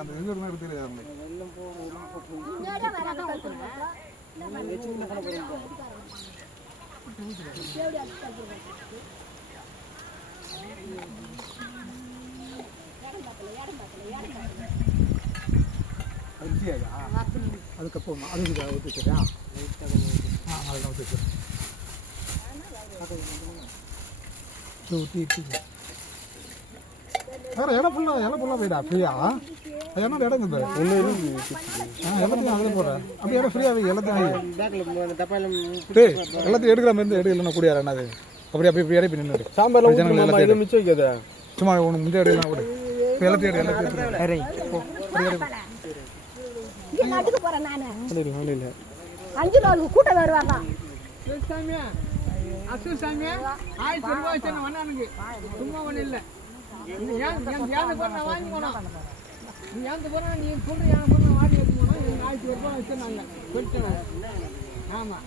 அந்த எங்க இருக்கு தெரியாது அதுக்கப்புறம் அதுக்கு ஊற்றிக்கிறா அதெல்லாம் ஊற்றிக்கிறேன் ஊற்றி வேறு இடம் ஃபுல்லாக போயிடா ஃப்ரீயா அது என்ன இடம் இருக்குது எல்லாத்தையும் அதில் போடுறேன் அப்படி இடம் ஃப்ரீயாக எல்லாத்தையும் எல்லாத்தையும் எடுக்கிற மாதிரி எடுக்கலன்னா கூடியாரு என்னது அப்படி அப்படி இப்படி இடைப்பி நின்று சாம்பார் ஜனங்கள் மிச்சம் வைக்காத சும்மா ஒன்று முந்தைய எடுக்கலாம் கூட எல்லாத்தையும் கூட்டம் வருவாங்க சும்மா ஒண்ணு இல்ல வாங்கிக்கணும் நீ ஏன் போற நீ சொல்ற வாங்கி எடுத்துக்கணும் 1000 ரூபாய் வச்சிருந்தாங்க சொல்லிட்டேன் ஆமா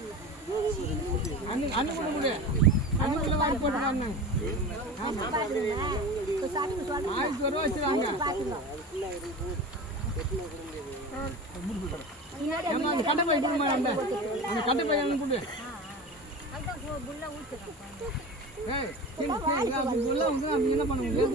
அண்ணு கூட முடியும் அண்ணு வாங்கி போட்டுருக்காங்க 1000 ரூபாய் வச்சிருக்காங்க கட்டை பை கொடுமா அந்த கட்டை பை எனக்கு கொடு என்ன பண்ண முடியும்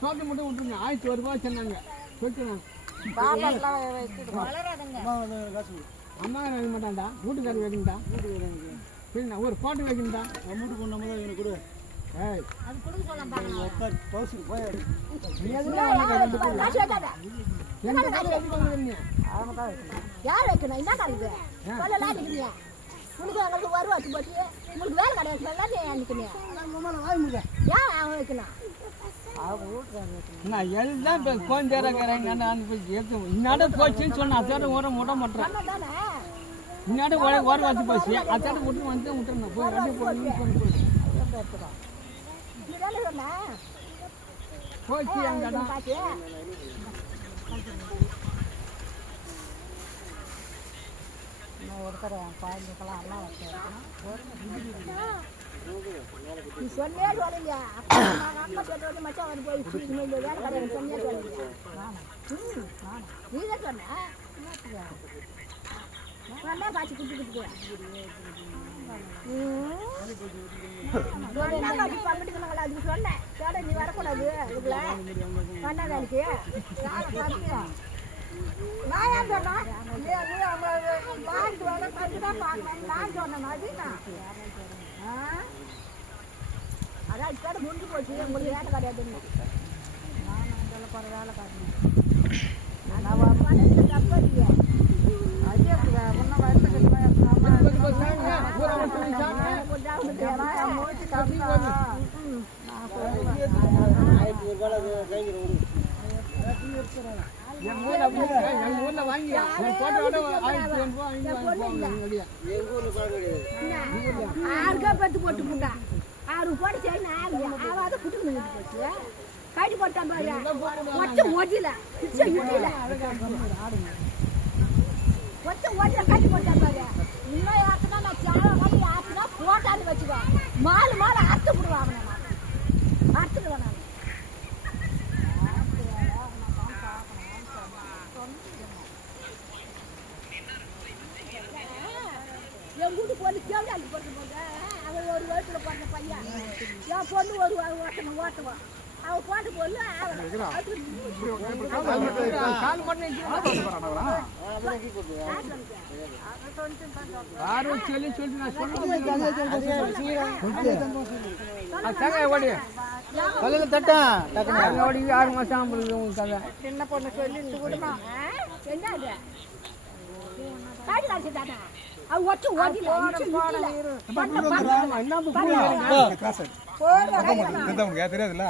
சோத்தை மட்டும் விட்டுருங்க 1000 ரூபாய் சொன்னாங்க சொல்லிட்டு அம்மா வைக்க மாட்டான்டா வீட்டுக்காரர் வைக்கண்டா சரிண்ணா ஒரு போட்டு வைக்கண்டா வீட்டு கொண்டு வந்து கொடு அது கொடுக்க யார் வைக்கணும் என்ன காலுக்கு உனக்கு எங்களுக்கு வருவாச்சு போச்சு உங்களுக்கு வேலை கிடையாது ஏன் அவன் வைக்கணும் நான் எல்லாம் இப்போ கொஞ்சம் போச்சுன்னு சொன்னேன் அதோட ஊற விட மாட்டேன் முன்னாடி ஒரு வச்சு போச்சு அதோட விட்டு வந்து விட்டுருந்தேன் போச்சு அங்கே ஒருத்தர் குழந்தைக்கெல்லாம் எல்லாம் நீ சொன்னே சொல்லலையா அம்மா கேட்டு மச்சான் வந்து போய் வேலை கிடையாது சொன்னே சொல்லலையா நீ தான் சொன்ன நல்லா காய்ச்சி குடிச்சு அதுக்கு சொன்னேன் கேட நீ வரக்கூடாது இதுல பண்ண வேலைக்கு நான் ஏன் சொன்னேன் வாங்கிட்டு வர கண்டுதான் பார்க்கணும் நான் சொன்ன மாதிரி அதான் இப்போ முடிஞ்சு போச்சு உங்களுக்கு வேலை கிடையாதுன்னு நான் அந்த போகிற வேலை காட்டணும் தப்பு இல்லையா அதே ஒன்றும் வயசுக்கு பெத்து போட்டு போட்டா 6 போட்டு சரி ஆவாத குட்டு போச்சு கட்டி போட்டான் பாரு ஒச்ச ஓடில இடில ஒச்ச ஓடில கட்டி போட்டான் பாரு இன்னும் யாருக்குன்னா நான் சேவை மாதிரி யாருக்குன்னா போட்டான்னு வச்சுக்கோ மாலு அறுத்து விடுவான் அவனை அறுத்துடுவேன் நான் என் வீட்டு பொண்ணு கேள்வி போட்டு போங்க அவன் ஒரு வயசுல பிறந்த பையன் என் பொண்ணு ஒரு ஓட்டுவான் அவன் போட்டு பொண்ணு சின்ன பொண்ணு சொல்லி விடுமா என்ன அவ ஒச்சு ஓடில தெரியாதுல்ல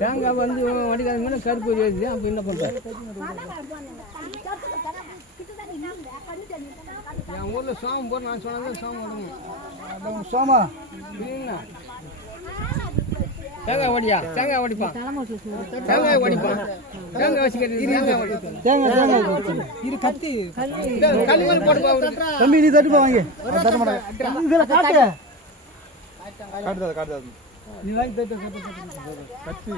தேங்காய் வந்து வடிகாது கருப்பு அப்ப என்ன பண்ற என் ஊரில் சோமம் போட்டு நான் சொன்னது சோமம் விடுங்க. சோமா என்ன தேங்காய் ஓடியா? தேங்காய் ஓடிப்பான். தேங்காய் ஓடிப்பான். தேங்காய் வச்சுக்கிறது தேங்காய் ஓடிப்பான். இது கத்தி கல்லுமணி போட்டு தம்பி நீ தட்டு வாங்கி தட்ட மாட்டேன் இதில் காட்டு காட்டுதாது நீ வாங்கி தட்டு கத்தி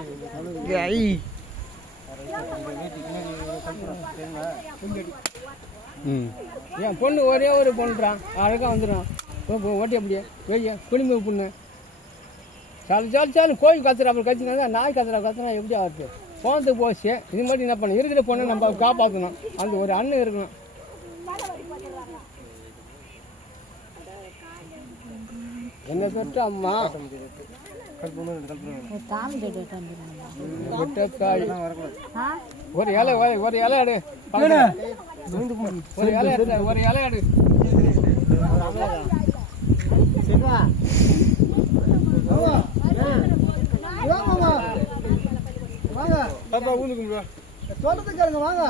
என் பொண்ணு ஒரே ஒரு பொண்ணுறான் அழகாக வந்துடும் ஓட்டி அப்படியே வெய்ய குளிமை பொண்ணு சாலு கோழி கத்துறா அப்புறம் கத்தினா நாய் கத்துறா எப்படி ஆகுது போனதுக்கு போச்சு இது மாதிரி என்ன பண்ண இருக்கிற பொண்ணை நம்ம காப்பாற்றணும் அந்த ஒரு அண்ணன் இருக்கணும் என்ன தொட்டு அம்மா ஒரு இலை எடு ஒரு இலை எடு வாங்க பாப்பா ஊந்துக்குங்க தோட்டத்துக்காரங்க வாங்க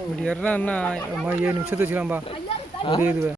இப்படி 7 நிமிஷத்துக்கு வச்சுக்கலாம்பா.